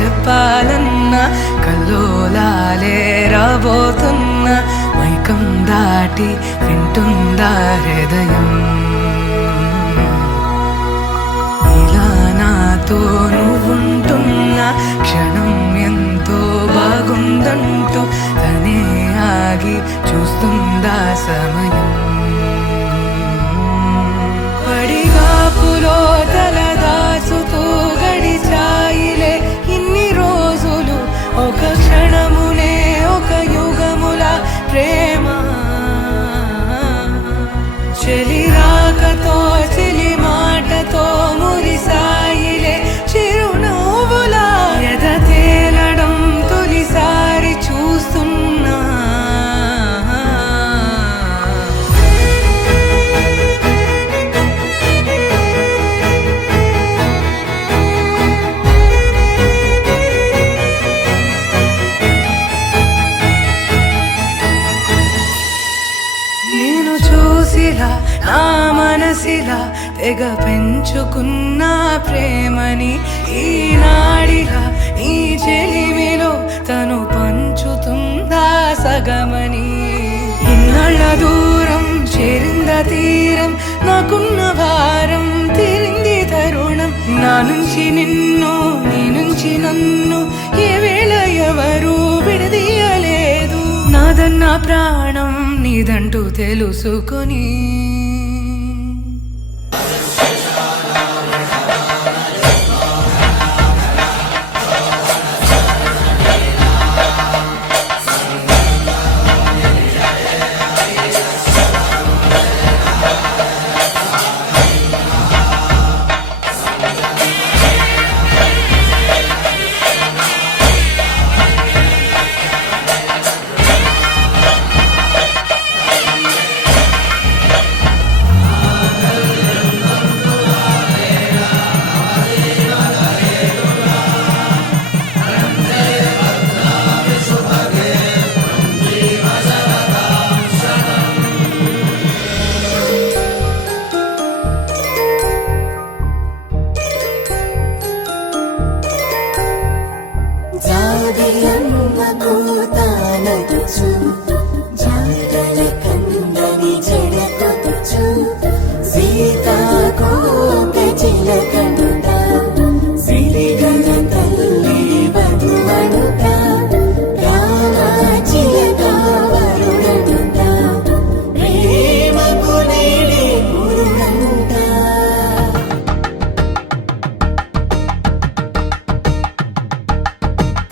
చెప్పాలన్నా కల్లోలాలే రాబోతున్నా మైకం దాటి వింటుందా హృదయం ఇలా నాతో నువ్వుంటున్నా క్షణం ఎంతో బాగుందంటూ తనే ఆగి చూస్తుందా సమయం పడిగాపులో తలదాచుతూ గడిచాయిలే ఇన్ని రోజులు ఒక క్షణమునే ఒక యుగముల ప్రేమ చెలి రాకతో చెలి మాటతో మురిసాయిలే చిరునవ్వుల ఎద తేలడం తొలిసారి చూస్తున్నా నేను చూసిలా నా మనసిలా తెగ పెంచుకున్న ప్రేమని ఈనాడిలా ఈ చెలిమిలో తను పంచుతుందా సగమని ఇన్నాళ్ళ దూరం చేరింద తీరం నాకున్న భారం తీరింది తరుణం నా నుంచి నిన్ను నీ నుంచి నన్ను ఏ వేళ ఎవరు విడదీయలేదు నాదన్న ప్రాణం నీదంటూ తెలుసుకొని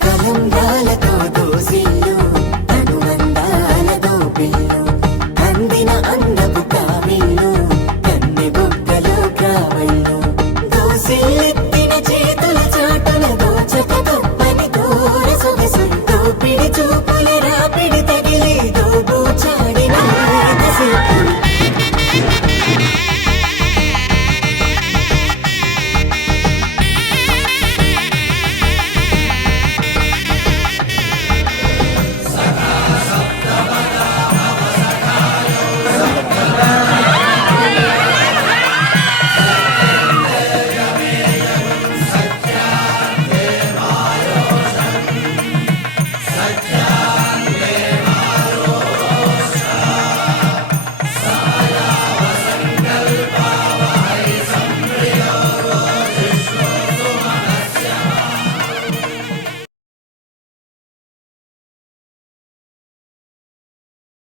కలంగాలతో దోసిల్లు